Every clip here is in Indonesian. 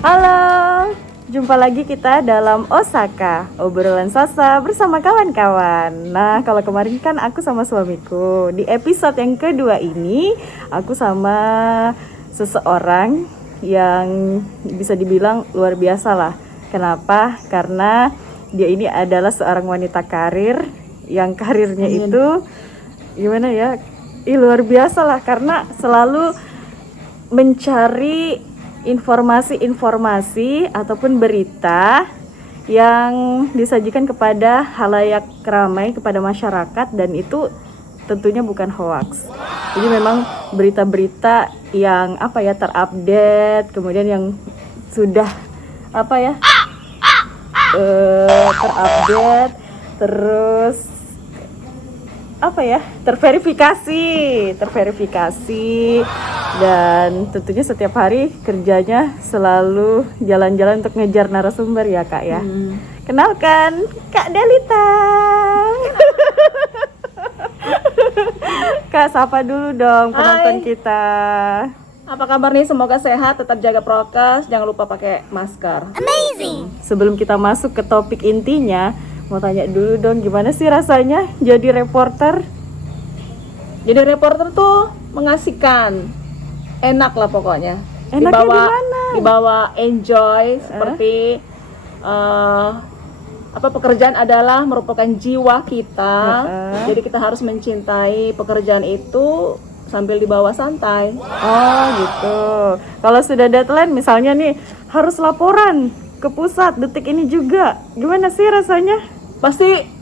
Halo, jumpa lagi kita dalam Osaka, obrolan Sasa bersama kawan-kawan. Nah, kalau kemarin kan aku sama suamiku. Di episode yang kedua ini, aku sama seseorang yang bisa dibilang luar biasa lah. Kenapa? Karena dia ini adalah seorang wanita karir yang karirnya itu gimana ya? Luar biasa lah karena selalu mencari informasi-informasi ataupun berita yang disajikan kepada halayak ramai, kepada masyarakat, dan itu tentunya bukan hoax. Jadi memang berita-berita yang terupdate, kemudian yang sudah terupdate, terus terverifikasi, dan tentunya setiap hari kerjanya selalu jalan-jalan untuk ngejar narasumber ya Kak ya. Kenalkan Kak Delita. Kak, sapa dulu dong penonton kita. Apa kabar nih? Semoga sehat, tetap jaga prokes, jangan lupa pakai masker. Amazing. Sebelum kita masuk ke topik intinya, mau tanya dulu dong, gimana sih rasanya jadi reporter? Jadi reporter tuh mengasihkan, enak lah pokoknya. Enaknya gimana? Dibawa enjoy seperti pekerjaan adalah merupakan jiwa kita. Jadi kita harus mencintai pekerjaan itu sambil dibawa santai. Oh gitu. Kalau sudah deadline misalnya nih harus laporan ke pusat detik ini juga, gimana sih rasanya? Pasti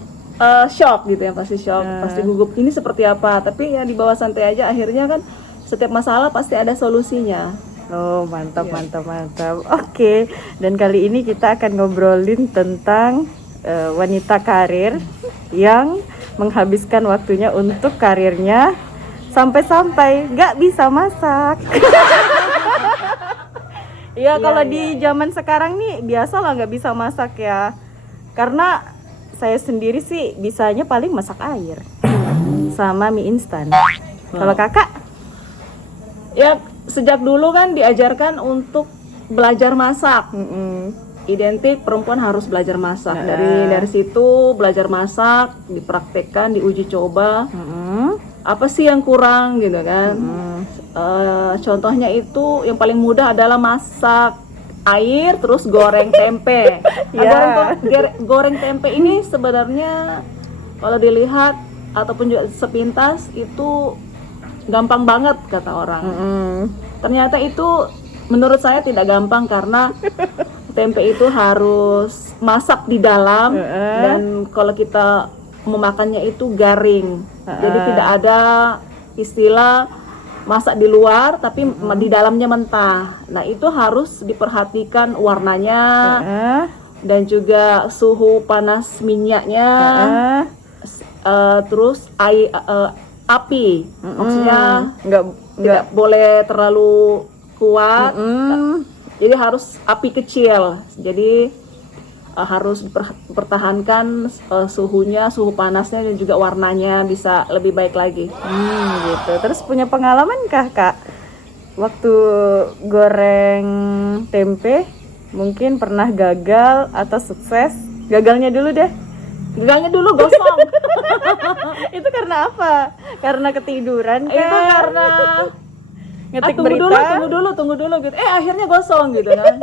shock gitu ya, pasti shock, pasti gugup. Ini seperti apa? Tapi ya dibawa santai aja. Akhirnya kan setiap masalah pasti ada solusinya. Oh mantap. Oke. Dan kali ini kita akan ngobrolin tentang wanita karir yang menghabiskan waktunya untuk karirnya sampai-sampai nggak bisa masak. Iya, kalau di zaman sekarang nih biasa lah nggak bisa masak ya. Karena saya sendiri sih bisanya paling masak air sama mie instan. Kalau kakak? Ya sejak dulu kan diajarkan untuk belajar masak. Identik perempuan harus belajar masak. Dari situ belajar masak, dipraktekkan, diuji coba. Apa sih yang kurang gitu kan? Contohnya itu yang paling mudah adalah masak air terus goreng tempe. Goreng tempe ini sebenarnya kalau dilihat ataupun juga sepintas itu gampang banget kata orang. Ternyata itu menurut saya tidak gampang karena tempe itu harus masak di dalam dan kalau kita memakannya itu garing. Jadi tidak ada istilah masak di luar tapi di dalamnya mentah. Nah, itu harus diperhatikan warnanya dan juga suhu panas minyaknya. Terus api. Maksudnya tidak boleh terlalu kuat. Jadi harus api kecil. Jadi harus dipertahankan suhu panasnya dan juga warnanya bisa lebih baik lagi. Gitu. Terus punya pengalaman kah Kak waktu goreng tempe? Mungkin pernah gagal atau sukses? Gagalnya dulu deh. Gagalnya dulu gosong. Itu karena apa? Karena ketiduran kah? Itu karena ngetik berita. Tunggu dulu gitu. Akhirnya gosong gitu kan.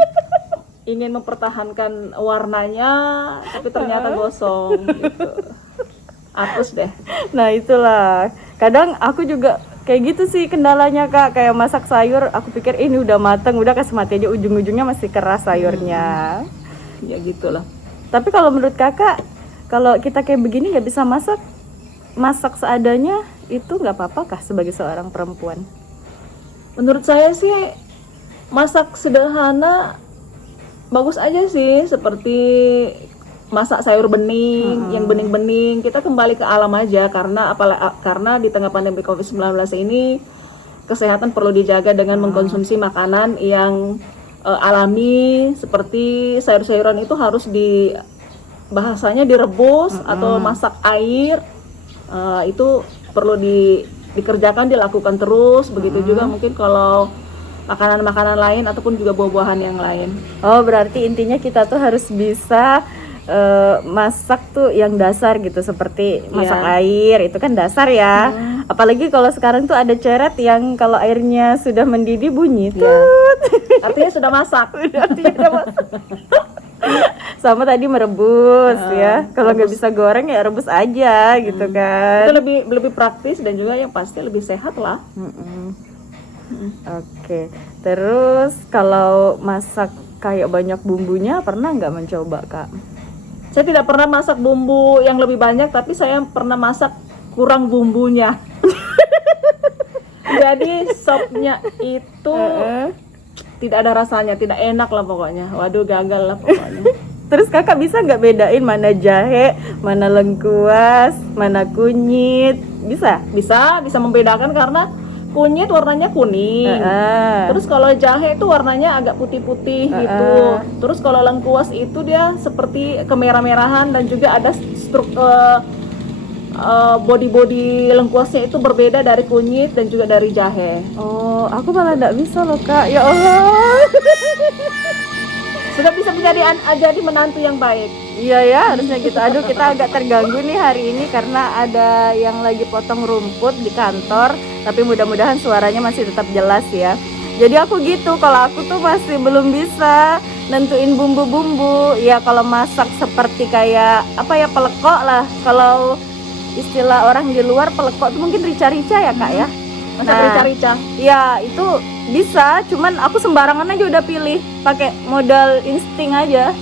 Ingin mempertahankan warnanya tapi ternyata gosong gitu. Hapus deh. Nah itulah, kadang aku juga kayak gitu sih kendalanya Kak. Kayak masak sayur, aku pikir ini udah mateng, udah kasih mati aja, ujung-ujungnya masih keras sayurnya. Ya gitulah. Tapi kalau menurut Kakak, kalau kita kayak begini gak bisa masak seadanya, itu gak apa-apa kah sebagai seorang perempuan? Menurut saya sih masak sederhana bagus aja sih, seperti masak sayur bening, yang bening-bening. Kita kembali ke alam aja karena di tengah pandemi Covid-19 ini kesehatan perlu dijaga dengan mengkonsumsi makanan yang alami, seperti sayur-sayuran itu harus bahasanya direbus atau masak air. Itu perlu dikerjakan, dilakukan terus. Begitu juga mungkin kalau makanan-makanan lain ataupun juga buah-buahan yang lain. Oh, berarti intinya kita tuh harus bisa masak tuh yang dasar gitu, seperti masak air, itu kan dasar ya. Apalagi kalau sekarang tuh ada ceret yang kalau airnya sudah mendidih bunyi tut. Artinya sudah masak. Artinya udah masak. Sama tadi merebus ya. Kalau nggak bisa goreng ya rebus aja gitu kan. Itu lebih praktis dan juga yang pasti lebih sehat lah. Oke. Terus kalau masak kayak banyak bumbunya pernah nggak mencoba, Kak? Saya tidak pernah masak bumbu yang lebih banyak, tapi saya pernah masak kurang bumbunya. Jadi sopnya itu tidak ada rasanya, tidak enak lah pokoknya. Waduh, gagal lah pokoknya. Terus kakak bisa nggak bedain mana jahe, mana lengkuas, mana kunyit? Bisa? Bisa membedakan karena kunyit warnanya kuning. Terus kalau jahe itu warnanya agak putih-putih gitu. Terus kalau lengkuas itu dia seperti kemerah-merahan dan juga ada body lengkuasnya itu berbeda dari kunyit dan juga dari jahe. Oh, aku malah nggak bisa loh, Kak. Ya Allah. Sudah bisa jadi menantu yang baik. Iya ya, harusnya gitu. Aduh, kita agak terganggu nih hari ini karena ada yang lagi potong rumput di kantor. Tapi mudah-mudahan suaranya masih tetap jelas ya. Jadi aku gitu, kalau aku tuh masih belum bisa nentuin bumbu-bumbu. Ya kalau masak seperti kayak apa ya, pelekok lah. Kalau istilah orang di luar pelekok itu mungkin rica-rica ya, Kak ya. Masak rica-rica. Ya itu bisa, cuman aku sembarangan aja udah pilih, pakai modal insting aja.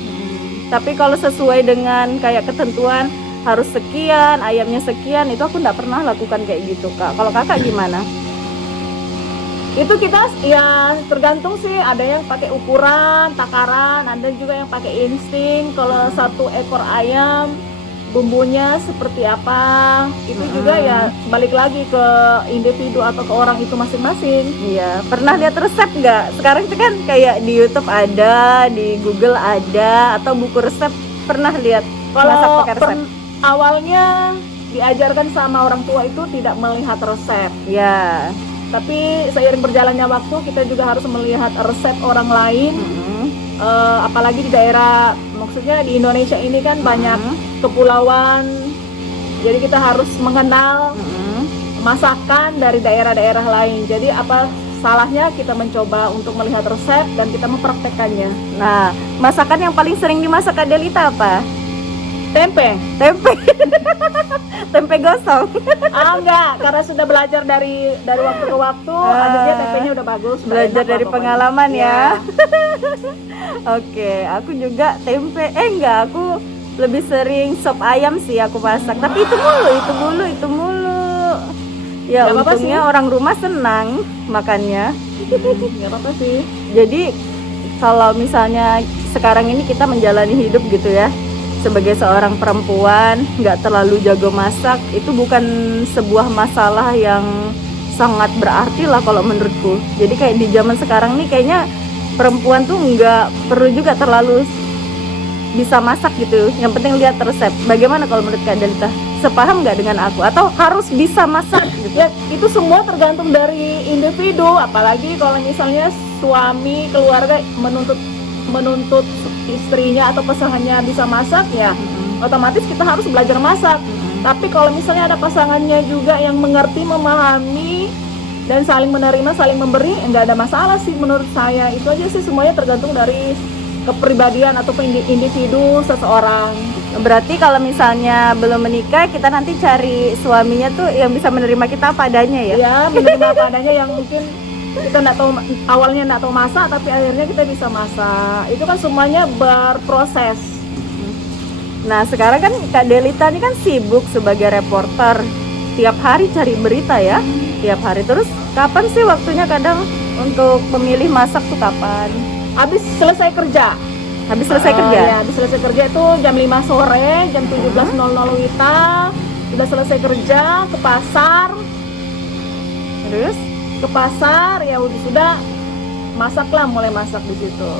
Tapi kalau sesuai dengan kayak ketentuan harus sekian, ayamnya sekian, itu aku nggak pernah lakukan kayak gitu, Kak. Kalau kakak gimana? Itu kita ya tergantung sih, ada yang pakai ukuran, takaran, ada juga yang pakai insting. Kalau satu ekor ayam bumbunya seperti apa, itu juga ya balik lagi ke individu atau ke orang itu masing-masing. Iya, pernah lihat resep nggak? Sekarang itu kan kayak di YouTube ada, di Google ada, atau buku resep pernah lihat masak Kalau pakai resep? awalnya diajarkan sama orang tua itu tidak melihat resep. Ya. Tapi seiring berjalannya waktu kita juga harus melihat resep orang lain. Apalagi di daerah, maksudnya di Indonesia ini kan banyak kepulauan, jadi kita harus mengenal masakan dari daerah-daerah lain. Jadi apa salahnya kita mencoba untuk melihat resep dan kita mempraktekkannya. Nah, masakan yang paling sering dimasak Kak Delita apa? Tempe. Tempe gosong. Enggak, karena sudah belajar dari waktu ke waktu, akhirnya tempenya udah bagus. Belajar dari pengalaman ya. Ya. Oke, aku juga tempe. Enggak, aku lebih sering sop ayam sih aku masak. Tapi itu mulu. Ya Gak apa-apa untungnya sih. orang rumah senang makannya. Nggak apa-apa sih. Jadi kalau misalnya sekarang ini kita menjalani hidup gitu ya, sebagai seorang perempuan nggak terlalu jago masak, itu bukan sebuah masalah yang sangat berarti lah kalau menurutku. Jadi kayak di zaman sekarang nih kayaknya perempuan tuh nggak perlu juga terlalu bisa masak gitu. Yang penting lihat resep. Bagaimana kalau menurut Kak Delita? Sepaham nggak dengan aku? Atau harus bisa masak gitu? Ya, itu semua tergantung dari individu. Apalagi kalau misalnya suami keluarga menuntut istrinya atau pasangannya bisa masak, ya otomatis kita harus belajar masak. Tapi kalau misalnya ada pasangannya juga yang mengerti, memahami, dan saling menerima, saling memberi, nggak ada masalah sih menurut saya. Itu aja sih, semuanya tergantung dari kepribadian atau individu seseorang. Berarti kalau misalnya belum menikah, kita nanti cari suaminya tuh yang bisa menerima kita apa adanya ya? Ya, menerima apa adanya, yang mungkin kita nggak tahu, awalnya nggak tahu masak tapi akhirnya kita bisa masak. Itu kan semuanya berproses. Nah sekarang kan Kak Delita ini kan sibuk sebagai reporter, tiap hari cari berita ya, tiap hari. Terus kapan sih waktunya kadang untuk memilih masak tuh kapan? Habis selesai kerja. Habis selesai kerja? Ya, habis selesai kerja itu jam 5 sore, jam 17.00 WITA sudah selesai kerja, ke pasar. Terus? Ke pasar ya sudah masaklah, mulai masak di situ.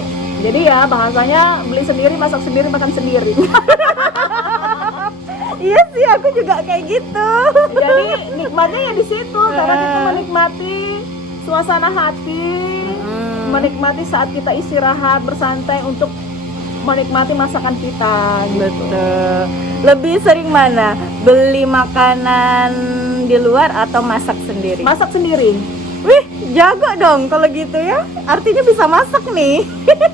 Jadi ya bahasanya beli sendiri, masak sendiri, makan sendiri. Iya sih, aku juga kayak gitu. Jadi nikmatnya ya di situ, karena kita menikmati suasana hati, menikmati saat kita istirahat bersantai untuk menikmati masakan kita gitu. Betul. Lebih sering mana? Beli makanan di luar atau masak sendiri? Masak sendiri. Wih, jago dong kalau gitu ya. Artinya bisa masak nih.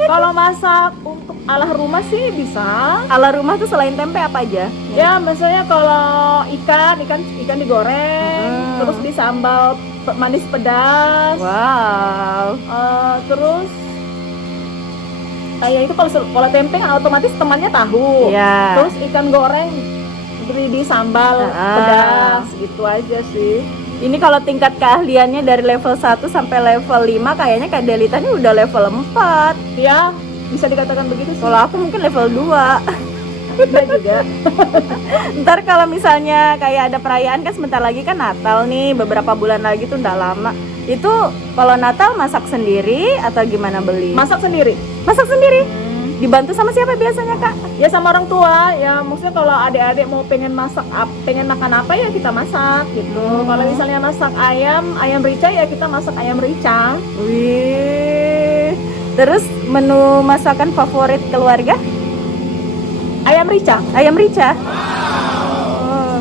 Kalau masak untuk ala rumah sih bisa. Ala rumah tuh selain tempe apa aja? Ya, misalnya kalau ikan digoreng, terus disambal manis pedas. Wow. Terus ya itu kalau tempe kan otomatis temannya tahu. Iya. Terus ikan goreng beri di sambal pedas, gitu aja sih. Ini kalau tingkat keahliannya dari level 1 sampai level 5 kayaknya Kak Delita ini udah level 4. Ya, bisa dikatakan begitu sih. Kalau aku mungkin level 2. Enggak juga. Ntar kalau misalnya kayak ada perayaan kan sebentar lagi kan Natal nih, beberapa bulan lagi tuh udah lama. Itu kalau Natal masak sendiri atau gimana beli? Masak sendiri. Masak sendiri? Dibantu sama siapa biasanya Kak? Ya sama orang tua. Ya maksudnya kalau adik-adik mau pengen pengen makan apa ya kita masak gitu. Kalau misalnya masak ayam rica ya kita masak ayam rica. Wih. Terus menu masakan favorit keluarga? Ayam rica. Ayam rica. Oh.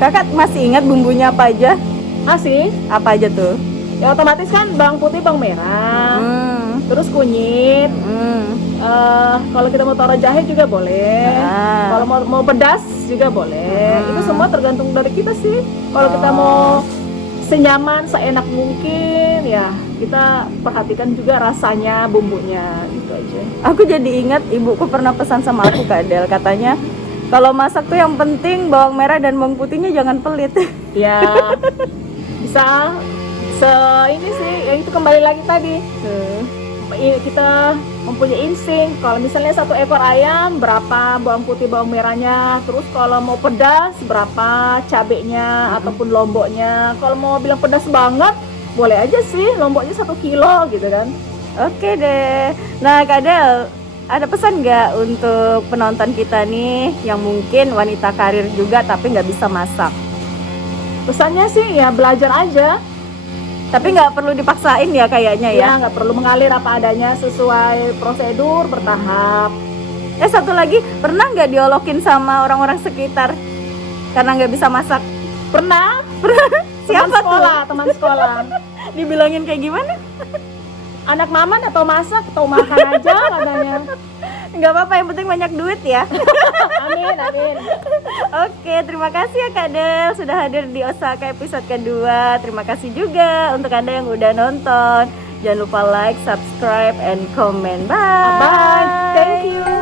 Kakak masih ingat bumbunya apa aja? Masih. Apa aja tuh? Ya otomatis kan bawang putih, bawang merah. Terus kunyit. Kalau kita mau taruh jahe juga boleh. Kalau mau pedas juga boleh. Itu semua tergantung dari kita sih. Kalau kita mau senyaman, seenak mungkin, ya kita perhatikan juga rasanya, bumbunya, gitu aja. Aku jadi ingat ibuku pernah pesan sama aku Kak Del, katanya kalau masak tuh yang penting bawang merah dan bawang putihnya jangan pelit. Ya bisa ini sih, yang itu kembali lagi tadi. Kita mempunyai insting. Kalau misalnya 1 ekor ayam berapa bawang putih bawang merahnya, terus kalau mau pedas berapa cabenya ataupun lomboknya. Kalau mau bilang pedas banget boleh aja sih lomboknya 1 kilo gitu kan. Oke deh. Nah Kak Del, ada pesan nggak untuk penonton kita nih yang mungkin wanita karir juga tapi nggak bisa masak? Pesannya sih ya belajar aja. Tapi nggak perlu dipaksain ya kayaknya ya. Ya nggak perlu mengalir apa adanya, sesuai prosedur bertahap. Satu lagi, pernah nggak diolokin sama orang-orang sekitar karena nggak bisa masak? Pernah. Siapa Teman sekolah. Dibilangin kayak gimana? Anak mama atau masak atau makan aja katanya. Nggak apa-apa, yang penting banyak duit ya. Amin. Oke, terima kasih ya Kak Del sudah hadir di Osaka episode kedua. Terima kasih juga untuk Anda yang udah nonton. Jangan lupa like, subscribe, and comment. Bye. Bye. Thank you.